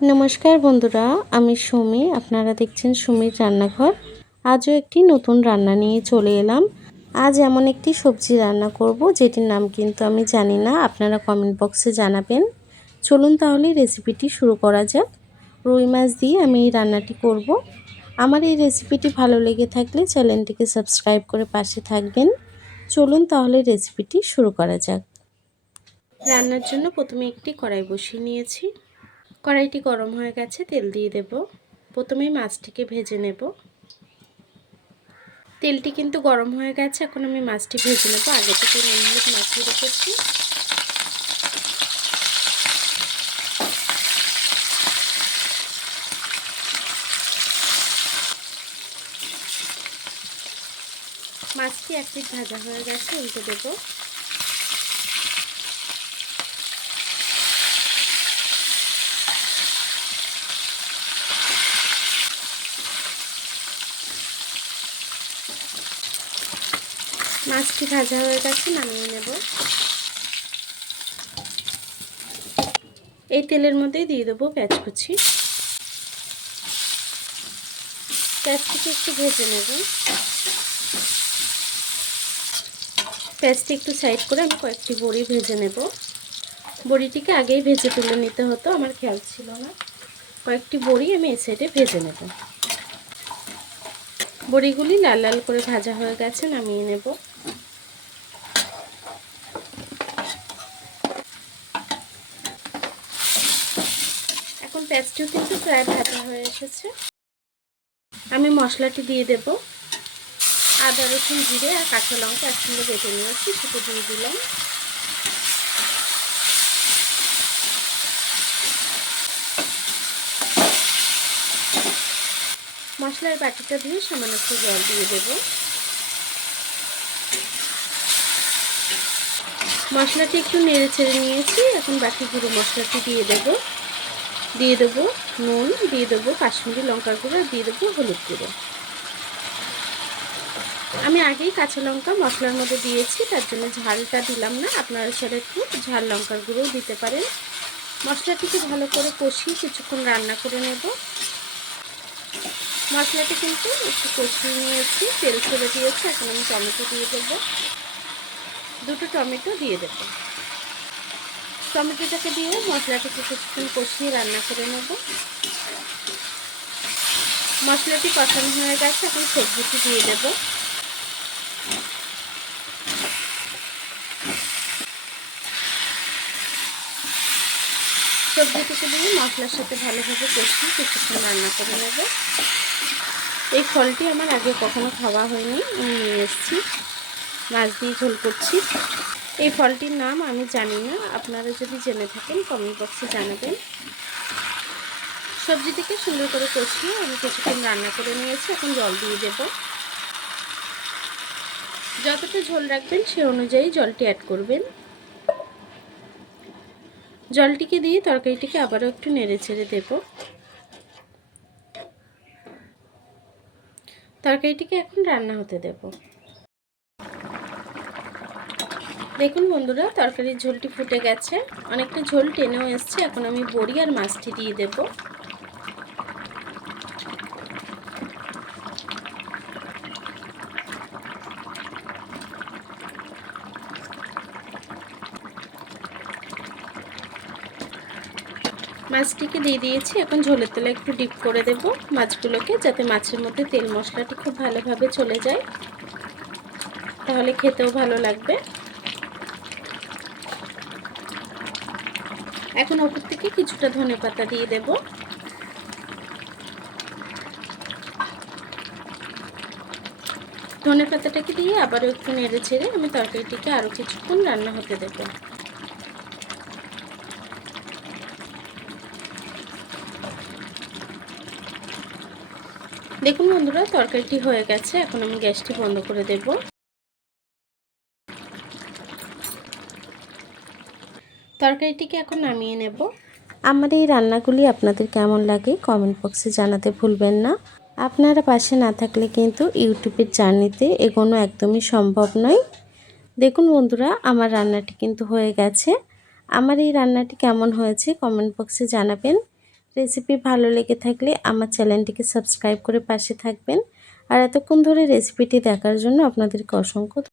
नमस्कार बंधुरा आमी सुमी आपनारा देखছেন सुमिर रान्नाघर। आजও একটি নতুন রান্না নিয়ে চলে এলাম। আজ এমন একটি সবজি রান্না করব যেটির নাম কিন্তু আমি জানি না, আপনারা কমেন্ট বক্সে জানাবেন। চলুন তাহলে রেসিপিটি শুরু করা যাক। রুই মাছ দিয়ে আমি এই রান্নাটি করব। আমার এই রেসিপিটি ভালো লেগে থাকলে চ্যানেলটিকে সাবস্ক্রাইব করে পাশে থাকবেন। চলুন তাহলে রেসিপিটি শুরু করা যাক। রান্নার জন্য প্রথমে একটি কড়াই বসিয়ে নিয়েছি। কড়াইটি গরম হয়ে গেছে, তেল দিয়ে দেব। প্রথমেই মাছটিকে ভেজে নেব। তেলটি কিন্তু গরম হয়ে গেছে, এখন আমি মাছটি ভেজে নেব। আগে থেকে নুন হলুদ মাখিয়ে রেখেছি। মাছটি এক পিঠ ভাজা হয়ে গেছে, উল্টে দেব। মাছটি ভাজা হয়ে গেছে, নামিয়ে নেব। এই তেলের মধ্যেই দিয়ে দেবো পেঁয়াজ কুচি। পেঁয়াজটিকে একটু ভেজে নেব। পেঁয়াজটি একটু সাইড করে আমি কয়েকটি বড়ি ভেজে নেব। বড়িটিকে আগেই ভেজে তুলে নিতে হতো, আমার খেয়াল ছিল না। কয়েকটি বড়ি আমি এই সাইডে ভেজে নেব। বড়িগুলি লাল লাল করে ভাজা হয়ে গেছে, নামিয়ে নেব। এখন পেঁয়াজটিও কিন্তু প্রায় ভাজা হয়ে এসেছে। আমি মশলাটি দিয়ে দেব। আদা রসুন জিরে আর কাঁচা লঙ্কা একসঙ্গে বেটে নিয়েছি, সেটা দিয়ে দিলাম। মশলার বাটিটা দিয়ে সামান্য একটু জল দিয়ে দেব। মশলাটি একটু নেড়ে চেড়ে নিয়েছি, এখন বাকি গুঁড়ো মশলাটি দিয়ে দেব। দিয়ে দেবো নুন, দিয়ে দেবো কাশ্মীরি লঙ্কার গুঁড়ো, দিয়ে দেবো হলুদ গুঁড়ো। আমি আগেই কাঁচা লঙ্কা মশলার মধ্যে দিয়েছি, তার জন্য ঝালটা দিলাম না। আপনারা সেটা একটু ঝাল লঙ্কার গুঁড়োও দিতে পারেন। মশলাটিকে ভালো করে কষিয়ে কিছুক্ষণ রান্না করে নেব। মশলাটি কিন্তু একটু কষিয়ে নিয়েছি, তেল ছেড়ে দিয়েছি। এখন আমি টমেটো দিয়ে দেবো। দুটো টমেটো দিয়ে দেবো। টমেটোটাকে দিয়ে মশলাটিকে কিছুক্ষণ কষিয়ে রান্না করে নেব। মশলাটি কষানো হয়ে গেছে, এখন সবজিটি দিয়ে দেব। সবজিটিকে দিয়ে মশলার সাথে ভালোভাবে কষিয়ে কিছুক্ষণ রান্না করে নেব। এই ফলটি আমার আগে কখনো খাওয়া হয়নি, আমি নিয়ে এসেছি। মাছ দিয়ে ঝোল করছি। এই ফলটির নাম আমি জানি না, আপনারা যদি জেনে থাকেন কমেন্ট বক্সে জানাবেন। সবজিটিকে সুন্দর করে কষিয়ে আমি কিছুক্ষণ রান্না করে নিয়েছি। এখন জল দিয়ে দেব। যতটা ঝোল রাখবেন সে অনুযায়ী জলটি অ্যাড করবেন। জলটিকে দিয়ে তরকারিটিকে আবারও একটু নেড়ে চেড়ে দেব। তরকারিটিকে এখন রান্না হতে দেব। দেখুন বন্ধুরা, তরকারির ঝোলটি ফুটে গেছে, অনেকটা ঝোল টেনেও এসছে। এখন আমি বড়ি আর মাছটি দিয়ে দেব। মাছটিকে দিয়ে দিয়েছি। এখন ঝোলের তেলে একটু ডিপ করে দেব মাছগুলোকে, যাতে মাছের মধ্যে তেল মশলাটি খুব ভালোভাবে চলে যায়, তাহলে খেতেও ভালো লাগবে। এখন ওপর থেকে কিছুটা ধনেপাতা দিয়ে দেব। ধনেপাতাটাকে দিয়ে আবারও একটু নেড়ে ছেড়ে আমি তরকারিটিকে আরও কিছুক্ষণ রান্না হতে দেব। দেখুন বন্ধুরা, তরকারিটি হয়ে গেছে। এখন আমি গ্যাসটি বন্ধ করে দেব। তরকারিটিকে এখন নামিয়ে নেব। আমার এই রান্নাগুলি আপনাদের কেমন লাগে কমেন্ট বক্সে জানাতে ভুলবেন না। আপনারা পাশে না থাকলে কিন্তু ইউটিউবের জার্নিতে এগোনো একদমই সম্ভব নয়। দেখুন বন্ধুরা, আমার রান্নাটি কিন্তু হয়ে গেছে। আমার এই রান্নাটি কেমন হয়েছে কমেন্ট বক্সে জানাবেন। রেসিপি ভালো লেগে থাকলে আমার চ্যানেলটিকে সাবস্ক্রাইব করে পাশে থাকবেন। আর এতক্ষণ ধরে রেসিপিটি দেখার জন্য আপনাদেরকে অসংখ্য